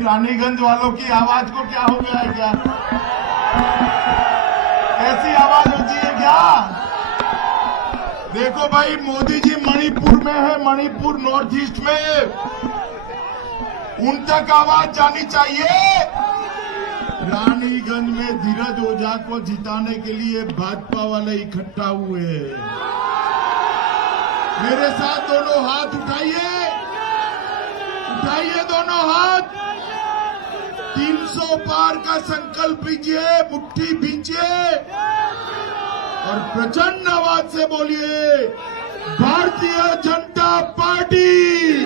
रानीगंज वालों की आवाज को क्या हो गया है क्या? ऐसी आवाज होती है क्या? देखो भाई, मोदी जी मणिपुर में है, मणिपुर नॉर्थ ईस्ट में, उन तक आवाज जानी चाहिए। रानीगंज में धीरज ओझा को जिताने के लिए भाजपा वाले इकट्ठा हुए हैं। मेरे साथ दोनों हाथ उठाइए, उठाइए दोनों हाथ। 300 पार का संकल्प लीजिए, मुट्ठी भींचिए और प्रचंड आवाज से बोलिए, भारतीय जनता पार्टी,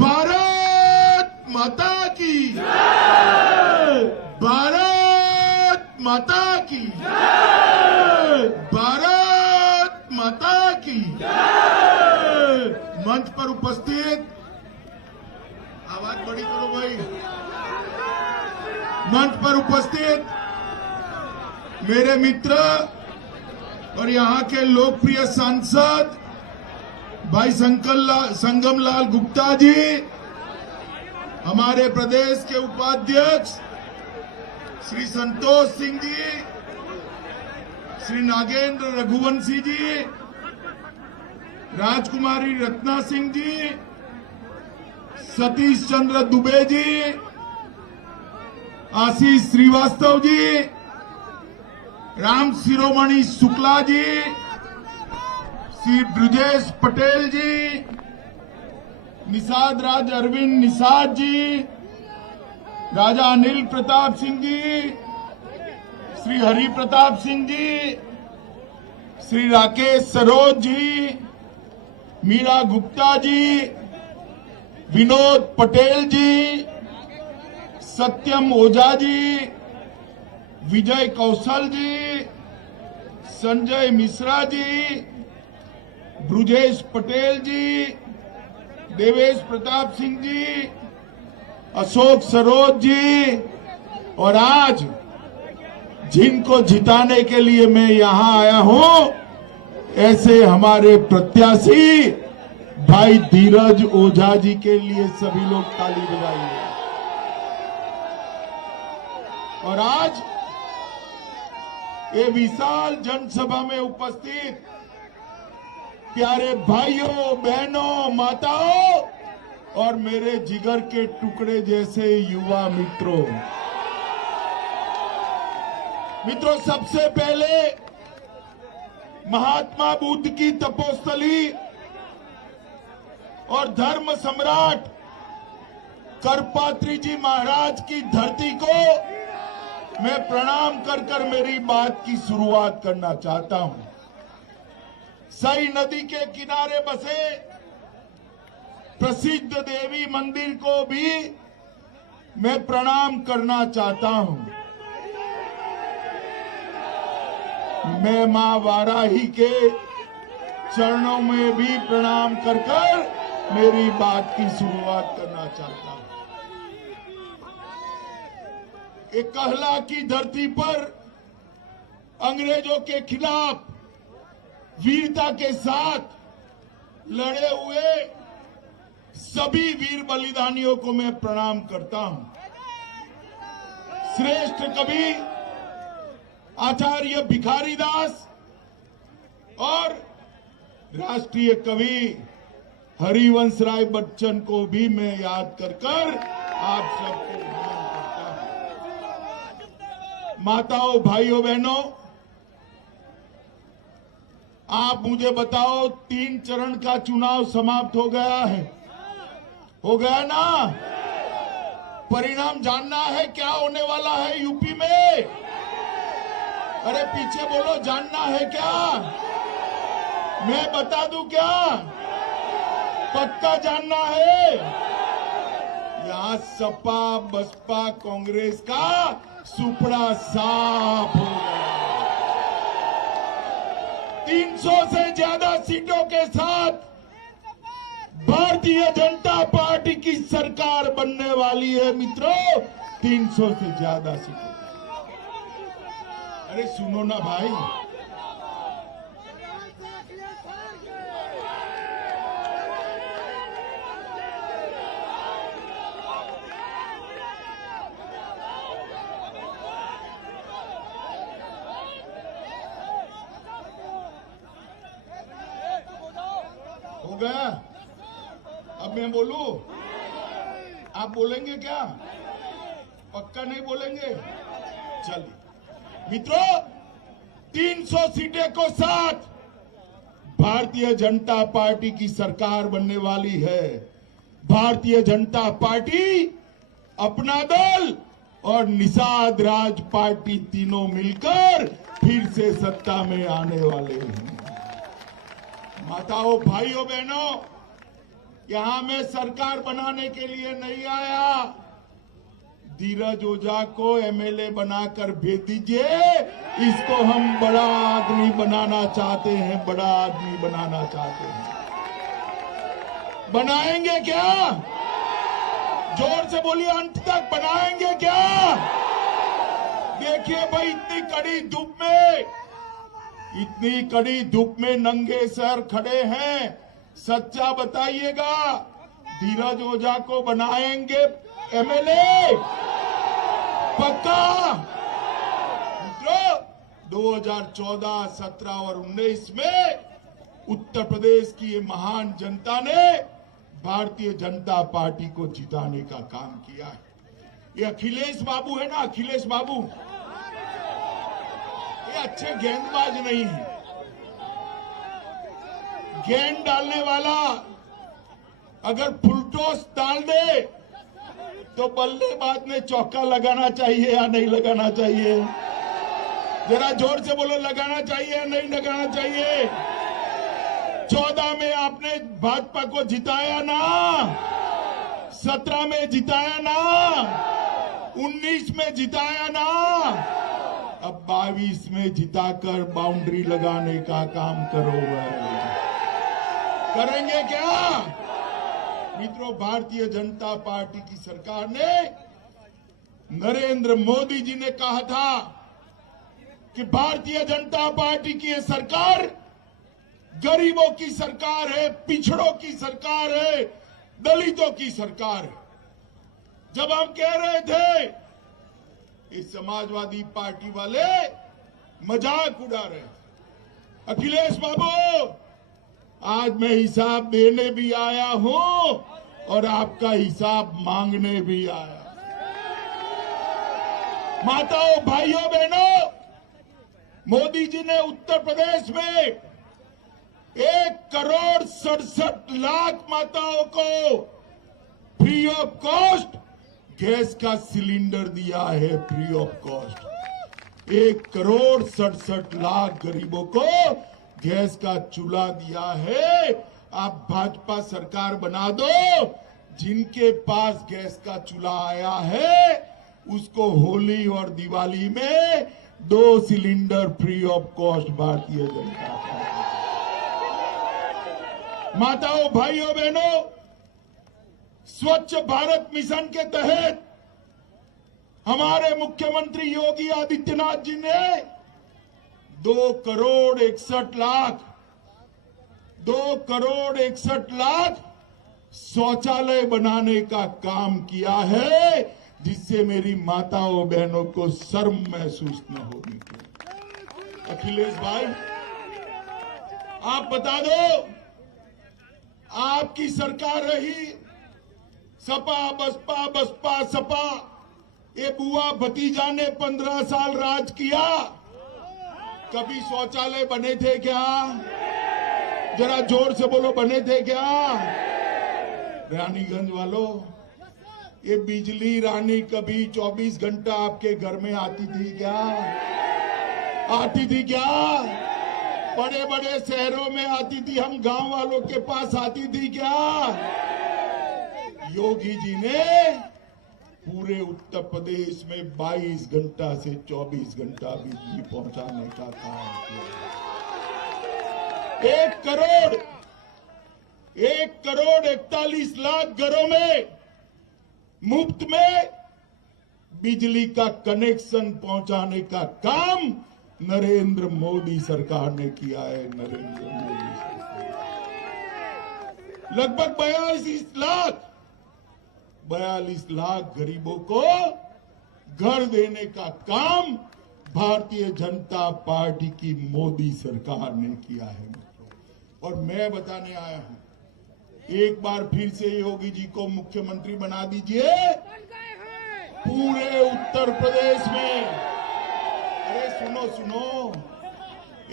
भारत माता की, भारत माता की, भारत माता की। मंच पर उपस्थित, आवाज बड़ी करो भाई, मंच पर उपस्थित मेरे मित्र और यहाँ के लोकप्रिय सांसद भाई संगम लाल गुप्ता जी, हमारे प्रदेश के उपाध्यक्ष श्री संतोष सिंह जी, श्री नागेंद्र रघुवंशी जी, राजकुमारी रत्ना सिंह जी, सतीश चंद्र दुबे जी, आशीष श्रीवास्तव जी, राम शिरोमणि शुक्ला जी, श्री ब्रजेश पटेल जी, निषाद राज अरविंद निषाद जी, राजा अनिल प्रताप सिंह जी, श्री हरि प्रताप सिंह जी, श्री राकेश सरोज जी, मीरा गुप्ता जी, विनोद पटेल जी, सत्यम ओझा जी, विजय कौशल जी, संजय मिश्रा जी, ब्रजेश पटेल जी, देवेश प्रताप सिंह जी, अशोक सरोज जी, और आज जिनको जिताने के लिए मैं यहां आया हूं, ऐसे हमारे प्रत्याशी भाई धीरज ओझा जी के लिए सभी लोग ताली बजाइए। और आज ये विशाल जनसभा में उपस्थित प्यारे भाइयों, बहनों, माताओं और मेरे जिगर के टुकड़े जैसे युवा मित्रों, सबसे पहले महात्मा बुद्ध की तपोस्थली और धर्म सम्राट करपात्री जी महाराज की धरती को मैं प्रणाम कर कर मेरी बात की शुरुआत करना चाहता हूं। सई नदी के किनारे बसे प्रसिद्ध देवी मंदिर को भी मैं प्रणाम करना चाहता हूं। मैं मां वाराही के चरणों में भी प्रणाम कर कर मेरी बात की शुरुआत करना चाहता हूं। एक कहला की धरती पर अंग्रेजों के खिलाफ वीरता के साथ लड़े हुए सभी वीर बलिदानियों को मैं प्रणाम करता हूं। श्रेष्ठ कवि आचार्य भिखारी दास और राष्ट्रीय कवि हरिवंश राय बच्चन को भी मैं याद कर कर आप सबको नमन करता हूं। माताओं, भाइयों, बहनों, आप मुझे बताओ, 3 चरण का चुनाव समाप्त हो गया है, हो गया ना? परिणाम जानना है क्या होने वाला है यूपी में? अरे पीछे बोलो, जानना है क्या? मैं बता दूं क्या? पक्का जानना है? यहाँ सपा बसपा कांग्रेस का सुपड़ा साफ हो गया। 300 से ज्यादा सीटों के साथ भारतीय जनता पार्टी की सरकार बनने वाली है मित्रों। 300 से ज्यादा सीटों। अरे सुनो ना भाई, हो गया? अब मैं बोलूं? आप बोलेंगे क्या? पक्का नहीं बोलेंगे? चलिए मित्रों, 300 सीटें को साथ भारतीय जनता पार्टी की सरकार बनने वाली है। भारतीय जनता पार्टी, अपना दल और निषाद राज पार्टी तीनों मिलकर फिर से सत्ता में आने वाले हैं। माताओं, भाइयों, बहनों, यहां मैं सरकार बनाने के लिए नहीं आया। धीरज ओझा को एमएलए बनाकर भेज दीजिए। इसको हम बड़ा आदमी बनाना चाहते हैं, बड़ा आदमी बनाना चाहते हैं। बनाएंगे क्या? जोर से बोलिए, अंत तक बनाएंगे क्या? देखिए भाई, इतनी कड़ी धूप में नंगे सर खड़े हैं। सच्चा बताइएगा, धीरज ओझा को बनाएंगे एमएलए? पक्का? मित्रों, 2014, 17 और 19 में उत्तर प्रदेश की ये महान जनता ने भारतीय जनता पार्टी को जिताने का काम किया है। ये अखिलेश बाबू है ना, अखिलेश बाबू, ये अच्छे गेंदबाज नहीं है। गेंद डालने वाला अगर फुलटॉस डाल दे तो बल्लेबाज ने चौका लगाना चाहिए या नहीं लगाना चाहिए? जरा जोर से बोलो, लगाना चाहिए या नहीं लगाना चाहिए? 14 में आपने भाजपा को जिताया ना, 17 में जिताया ना, 19 में जिताया ना, अब 22 में जिताकर बाउंड्री लगाने का काम करो। करेंगे क्या? मित्रों, भारतीय जनता पार्टी की सरकार ने, नरेंद्र मोदी जी ने कहा था कि भारतीय जनता पार्टी की ये सरकार गरीबों की सरकार है, पिछड़ों की सरकार है, दलितों की सरकार है। जब हम कह रहे थे, इस समाजवादी पार्टी वाले मजाक उड़ा रहे थे। अखिलेश बाबू, आज मैं हिसाब देने भी आया हूं और आपका हिसाब मांगने भी आया। माताओं, भाइयों, बहनों, मोदी जी ने उत्तर प्रदेश में 1,67,00,000 माताओं को फ्री ऑफ कॉस्ट गैस का सिलेंडर दिया है। फ्री ऑफ कॉस्ट 1,67,00,000 गरीबों को गैस का चूल्हा दिया है। आप भाजपा सरकार बना दो, जिनके पास गैस का चूल्हा आया है उसको होली और दिवाली में 2 cylinder free of cost Bharatiya Janata party. माताओं, भाइयों, बहनों, स्वच्छ भारत मिशन के तहत हमारे मुख्यमंत्री योगी आदित्यनाथ जी ने 2,61,00,000 शौचालय बनाने का काम किया है, जिससे मेरी माताओं बहनों को शर्म महसूस न होगी। अखिलेश भाई, आप बता दो, आपकी सरकार रही, सपा बसपा बसपा सपा, ये बुआ भतीजा ने 15 साल राज किया। कभी शौचालय बने थे क्या? जरा जोर से बोलो, बने थे क्या? रानीगंज वालों, ये बिजली रानी कभी 24 घंटा आपके घर में आती थी क्या? आती थी क्या? बड़े बड़े शहरों में आती थी, हम गांव वालों के पास आती थी क्या? योगी जी ने पूरे उत्तर प्रदेश में 22 घंटा से 24 घंटा बिजली पहुंचाने का काम किया। 1 करोड़ 41 लाख घरों में मुफ्त में बिजली का कनेक्शन पहुंचाने का काम नरेंद्र मोदी सरकार ने किया है। नरेंद्र मोदी सरकार लगभग 42 लाख गरीबों को घर देने का काम भारतीय जनता पार्टी की मोदी सरकार ने किया है। और मैं बताने आया हूं, एक बार फिर से योगी जी को मुख्यमंत्री बना दीजिए पूरे उत्तर प्रदेश में। अरे सुनो सुनो,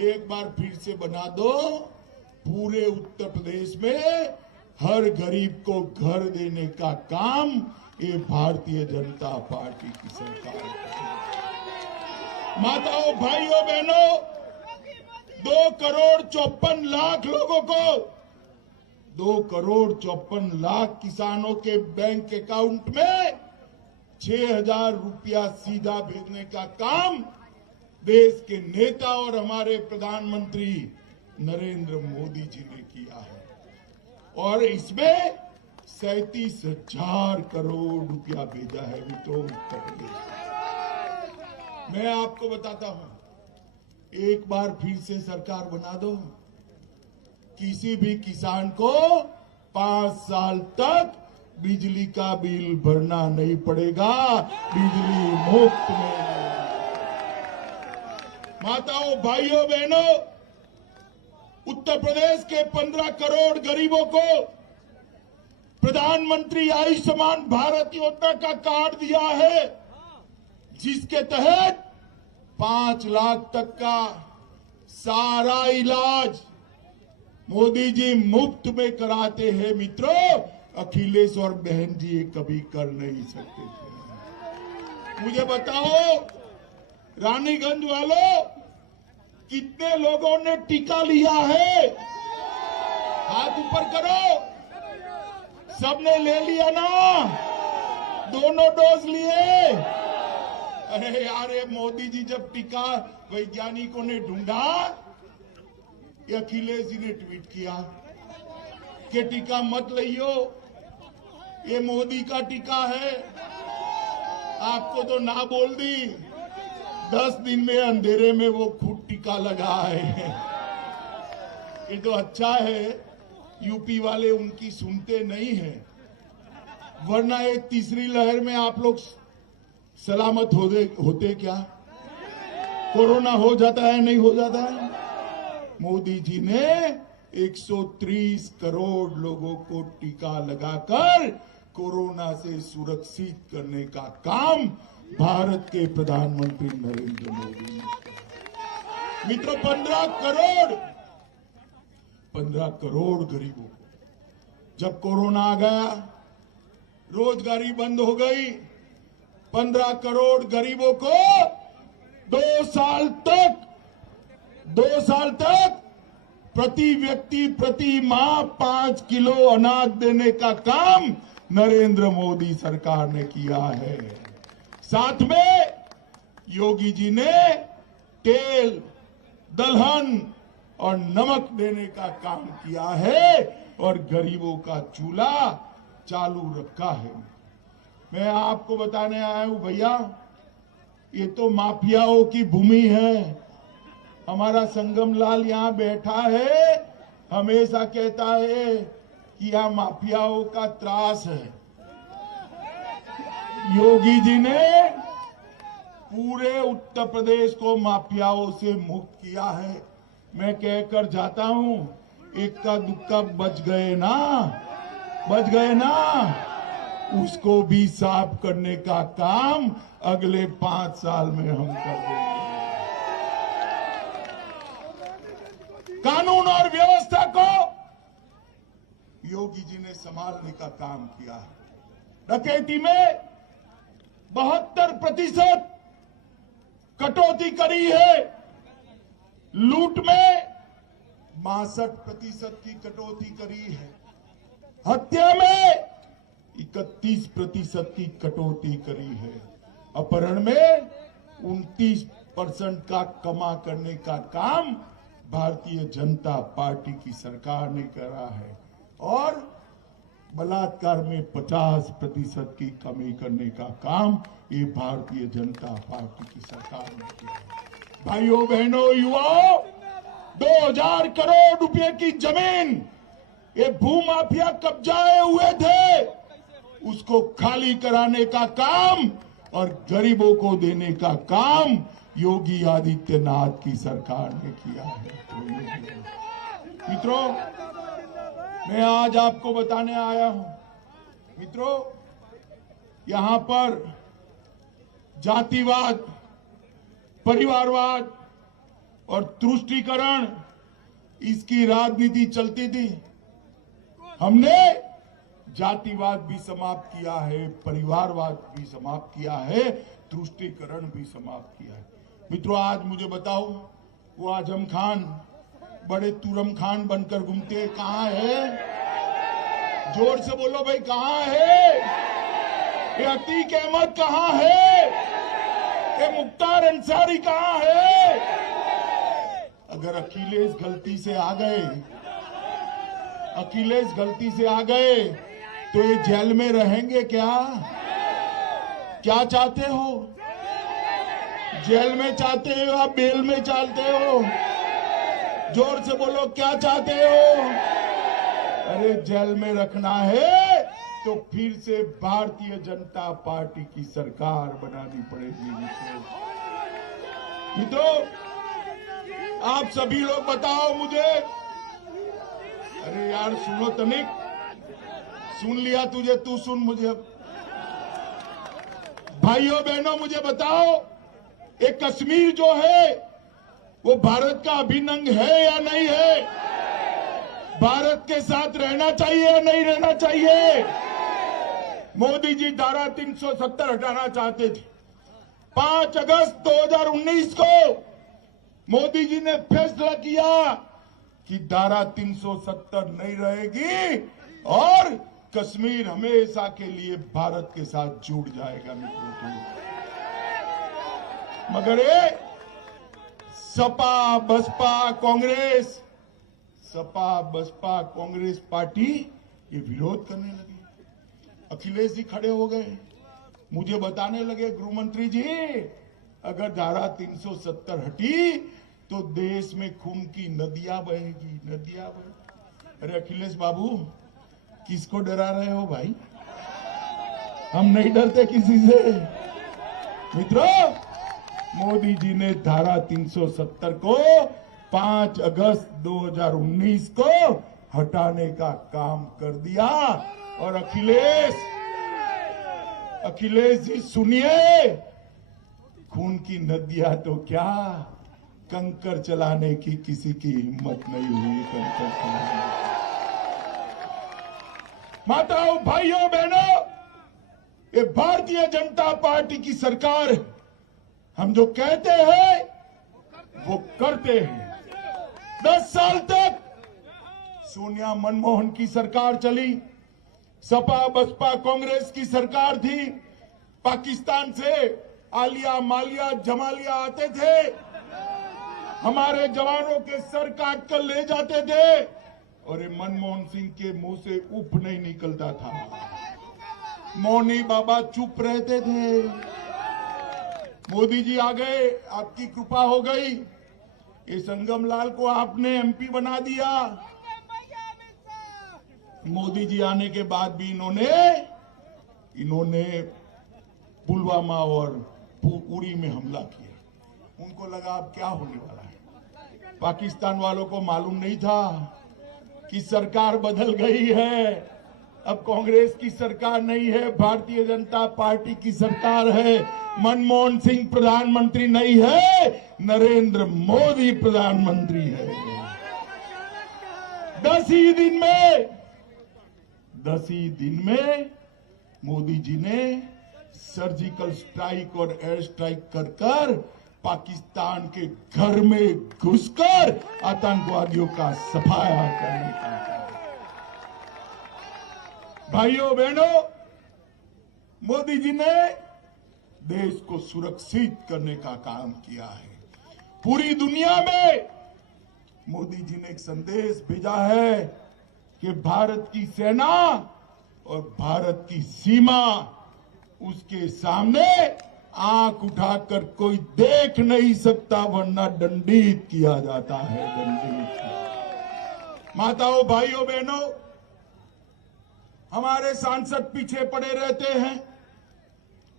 एक बार फिर से बना दो पूरे उत्तर प्रदेश में हर गरीब को घर देने का काम ये भारतीय जनता पार्टी की सरकार है। माताओं, भाइयों, बहनों, 2,54,00,000 लोगों को, 2,54,00,000 किसानों के बैंक अकाउंट में 6,000 रुपया सीधा भेजने का काम देश के नेता और हमारे प्रधानमंत्री नरेंद्र मोदी जी ने किया है। और इसमें 37,000 करोड़ रुपया भेजा है मित्रों उत्तर प्रदेश। मैं आपको बताता हूं, एक बार फिर से सरकार बना दो, किसी भी किसान को 5 साल तक बिजली का बिल भरना नहीं पड़ेगा, बिजली मुफ्त में। माताओं, भाइयों, बहनों, उत्तर प्रदेश के 15 करोड़ गरीबों को प्रधानमंत्री आयुष्मान भारत योजना का कार्ड दिया है, जिसके तहत 5 लाख तक का सारा इलाज मोदी जी मुफ्त में कराते हैं। मित्रों, अखिलेश और बहन जी ये कभी कर नहीं सकते थे। मुझे बताओ, रानीगंज वालों, कितने लोगों ने टीका लिया है? हाथ ऊपर करो। सबने ले लिया ना? दोनों डोज लिए? अरे यार, मोदी जी जब टीका वैज्ञानिकों ने ढूंढा, ये अखिलेश जी ने ट्वीट किया कि टीका मत लियो, ये मोदी का टीका है। आपको तो ना बोल दी, 10 दिन में अंधेरे में वो खुद टीका लगा है। ये तो अच्छा है, यूपी वाले उनकी सुनते नहीं हैं, वरना ये तीसरी लहर में आप लोग सलामत होते क्या? कोरोना हो जाता है, नहीं हो जाता है? मोदी जी ने 130 करोड़ लोगों को टीका लगाकर कोरोना से सुरक्षित करने का काम भारत के प्रधानमंत्री नरेंद्र मोदी ने किया। मित्रों, 15 करोड़ गरीबों को जब कोरोना आ गया, रोजगारी बंद हो गई, 15 करोड़ गरीबों को 2 साल तक प्रति व्यक्ति प्रति माह 5 किलो अनाज देने का काम नरेंद्र मोदी सरकार ने किया है। साथ में योगी जी ने तेल, दलहन और नमक देने का काम किया है और गरीबों का चूल्हा चालू रखा है। मैं आपको बताने आया हूं भैया, ये तो माफियाओं की भूमि है। हमारा संगम लाल यहां बैठा है, हमेशा कहता है कि यहां माफियाओं का त्रास है। योगी जी ने पूरे उत्तर प्रदेश को माफियाओं से मुक्त किया है। मैं कहकर जाता हूं, इक्का दुक्का बच गए ना, उसको भी साफ करने का काम अगले 5 साल में हम कर देंगे। कानून और व्यवस्था को योगी जी ने संभालने का काम किया है। डकैती में 72% कटौती करी है, लूट में 62% की कटौती करी है, हत्या में 31% की कटौती करी है, अपहरण में 29% का कमा करने का काम भारतीय जनता पार्टी की सरकार ने करा है और बलात्कार में 50% की कमी करने का काम ये भारतीय जनता पार्टी की सरकार ने किया है। भाइयों, बहनों, युवाओं, 2000 करोड़ रुपए की जमीन ये भूमाफिया कब्जाए हुए थे, उसको खाली कराने का काम और गरीबों को देने का काम योगी आदित्यनाथ की सरकार ने किया है। मित्रों, मैं आज आपको बताने आया हूं मित्रों, यहां पर जातिवाद, परिवारवाद और तुष्टीकरण इसकी राजनीति चलती थी। हमने जातिवाद भी समाप्त किया है, परिवारवाद भी समाप्त किया है, तुष्टीकरण भी समाप्त किया है। मित्रों, आज मुझे बताओ, वो आजम खान बड़े तुरम खान बनकर घूमते कहां है? जोर से बोलो भाई, कहां है? ये अतीक अहमद कहां है? ये मुख्तार अंसारी कहां है? अगर अखिलेश गलती से आ गए, अखिलेश गलती से आ गए तो ये जेल में रहेंगे क्या? क्या चाहते हो? जेल में चाहते हो या बेल में चाहते हो? जोर से बोलो, क्या चाहते हो? अरे जेल में रखना है तो फिर से भारतीय जनता पार्टी की सरकार बनानी पड़ेगी। मित्रों, आप सभी लोग बताओ मुझे। अरे यार सुनो तनिक, सुन लिया तुझे, तू सुन मुझे। भाइयों बहनों, मुझे बताओ, एक कश्मीर जो है वो भारत का अभिन्न अंग है या नहीं है? भारत के साथ रहना चाहिए या नहीं रहना चाहिए? मोदी जी धारा 370 हटाना चाहते थे। 5 अगस्त 2019 को मोदी जी ने फैसला किया कि धारा 370 नहीं रहेगी और कश्मीर हमेशा के लिए भारत के साथ जुड़ जाएगा। मित्रों, मगर ये सपा बसपा कांग्रेस, सपा बसपा कांग्रेस पार्टी ये विरोध करने लगी। अखिलेश जी खड़े हो गए, मुझे बताने लगे, गृह मंत्री जी अगर धारा 370 हटी तो देश में खून की नदियां बहेगी, नदियां बहेगी। अरे अखिलेश बाबू, किसको डरा रहे हो भाई? हम नहीं डरते किसी से। मित्रों, मोदी जी ने धारा 370 को 5 अगस्त 2019 को हटाने का काम कर दिया। और अखिलेश जी सुनिए, खून की नदियां तो क्या, कंकर चलाने की किसी की हिम्मत नहीं हुई। कंकर चलाने, माताओं भाइयों बहनों, ये भारतीय जनता पार्टी की सरकार है। हम जो कहते हैं वो करते हैं। 10 साल तक सोनिया मनमोहन की सरकार चली, सपा बसपा कांग्रेस की सरकार थी। पाकिस्तान से आलिया मालिया जमालिया आते थे, हमारे जवानों के सर काट कर ले जाते थे और ये मनमोहन सिंह के मुंह से उफ नहीं निकलता था। मौनी बाबा चुप रहते थे। मोदी जी आ गए, आपकी कृपा हो गई, ये संगम लाल को आपने एमपी बना दिया। मोदी जी आने के बाद भी इन्होंने पुलवामा और उरी में हमला किया। उनको लगा अब क्या होने वाला है। पाकिस्तान वालों को मालूम नहीं था कि सरकार बदल गई है। अब कांग्रेस की सरकार नहीं है, भारतीय जनता पार्टी की सरकार है। मनमोहन सिंह प्रधानमंत्री नहीं है, नरेंद्र मोदी प्रधानमंत्री है। 10 ही दिन में मोदी जी ने सर्जिकल स्ट्राइक और एयर स्ट्राइक कर पाकिस्तान के घर में घुसकर आतंकवादियों का सफाया करने का। भाइयों बहनों, मोदी जी ने देश को सुरक्षित करने का काम किया है। पूरी दुनिया में मोदी जी ने एक संदेश भेजा है कि भारत की सेना और भारत की सीमा, उसके सामने आंख उठाकर कोई देख नहीं सकता, वरना दंडित किया जाता है, दंडित। माताओं भाइयों बहनों, हमारे सांसद पीछे पड़े रहते हैं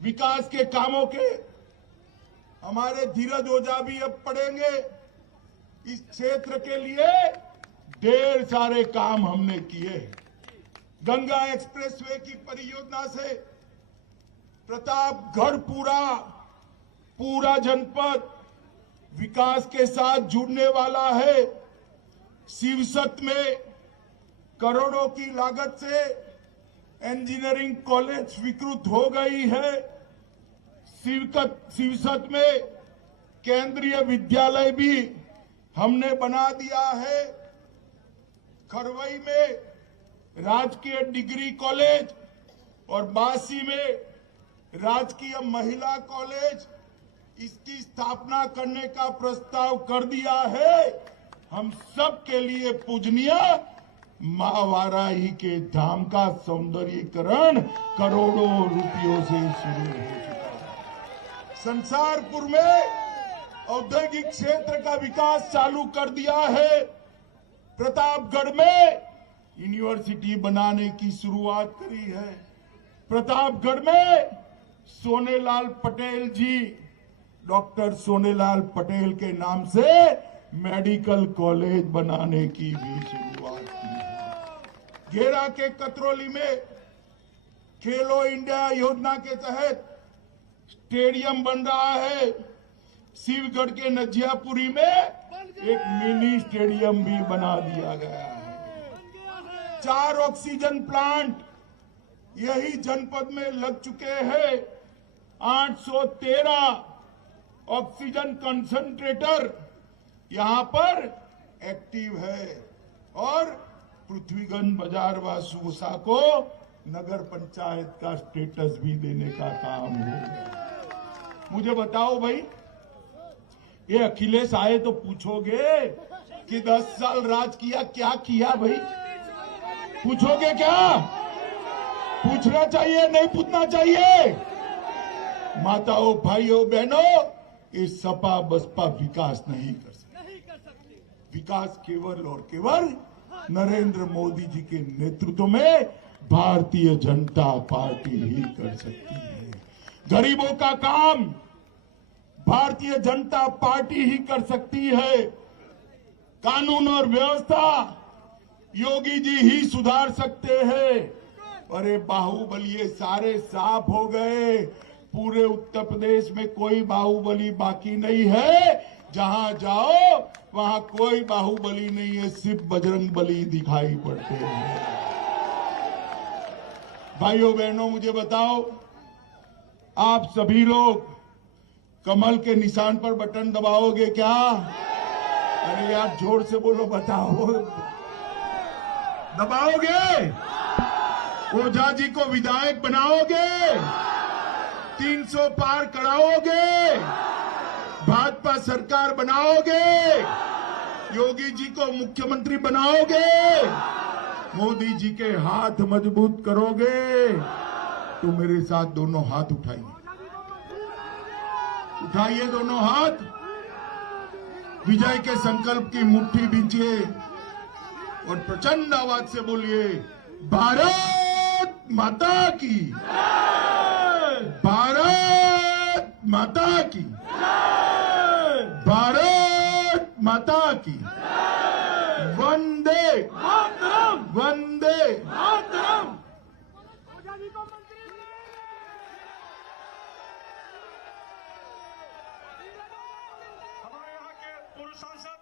विकास के कामों के। हमारे धीरज ओझा भी अब पड़ेंगे इस क्षेत्र के लिए ढेर सारे काम हमने किए। गंगा एक्सप्रेसवे की परियोजना से प्रतापगढ़ पूरा जनपद विकास के साथ जुड़ने वाला है। शिवसत में करोड़ों की लागत से इंजीनियरिंग कॉलेज स्वीकृत हो गई है। शिवसत में केंद्रीय विद्यालय भी हमने बना दिया है। खरवई में राजकीय डिग्री कॉलेज और बासी में राजकीय महिला कॉलेज, इसकी स्थापना करने का प्रस्ताव कर दिया है। हम सब के लिए पूजनीय मां वाराही के धाम का सौंदर्यीकरण करोड़ों रुपयों से शुरू हो चुका है। संसारपुर में औद्योगिक क्षेत्र का विकास चालू कर दिया है। प्रतापगढ़ में यूनिवर्सिटी बनाने की शुरुआत करी है। प्रतापगढ़ में सोनेलाल पटेल जी, डॉक्टर सोनेलाल पटेल के नाम से मेडिकल कॉलेज बनाने की भी शुरुआत की है। घेरा के कतरौली में खेलो इंडिया योजना के तहत स्टेडियम बन रहा है। शिवगढ़ के नजियापुरी में एक मिनी स्टेडियम भी बना दिया गया है। 4 ऑक्सीजन प्लांट यही जनपद में लग चुके हैं। 813 ऑक्सीजन कंसंट्रेटर यहां पर एक्टिव है और पृथ्वीगंज बाजार व सुसा को नगर पंचायत का स्टेटस भी देने का काम हो गया। मुझे बताओ भाई, ये अखिलेश आए तो पूछोगे कि 10 साल राज किया, क्या किया भाई? पूछोगे क्या? पूछना चाहिए, नहीं पूछना चाहिए? माताओं, भाइयों, बहनों, ये सपा बसपा विकास नहीं कर सकती। विकास केवल और केवल नरेंद्र मोदी जी के नेतृत्व में भारतीय जनता पार्टी ही कर सकती है। गरीबों का काम भारतीय जनता पार्टी ही कर सकती है। कानून और व्यवस्था योगी जी ही सुधार सकते हैं। अरे बाहुबली सारे साफ हो गए। पूरे उत्तर प्रदेश में कोई बाहुबली बाकी नहीं है। जहां जाओ वहां कोई बाहुबली नहीं है, सिर्फ बजरंग बली दिखाई पड़ते हैं। भाइयों बहनों, मुझे बताओ, आप सभी लोग कमल के निशान पर बटन दबाओगे क्या? अरे यार जोर से बोलो, बताओ, दबाओगे? ओझा जी को विधायक बनाओगे? 300 पार कराओगे? भाजपा सरकार बनाओगे? योगी जी को मुख्यमंत्री बनाओगे? मोदी जी के हाथ मजबूत करोगे? तो मेरे साथ दोनों हाथ उठाइए, उठाइए दोनों हाथ, विजय के संकल्प की मुट्ठी बींचिए और प्रचंड आवाज से बोलिए, भारत माता की, भारत माता की, भारत माता की, वंदे मातरम, वंदे मातरम। हमारे यहाँ के पूर्व सांसद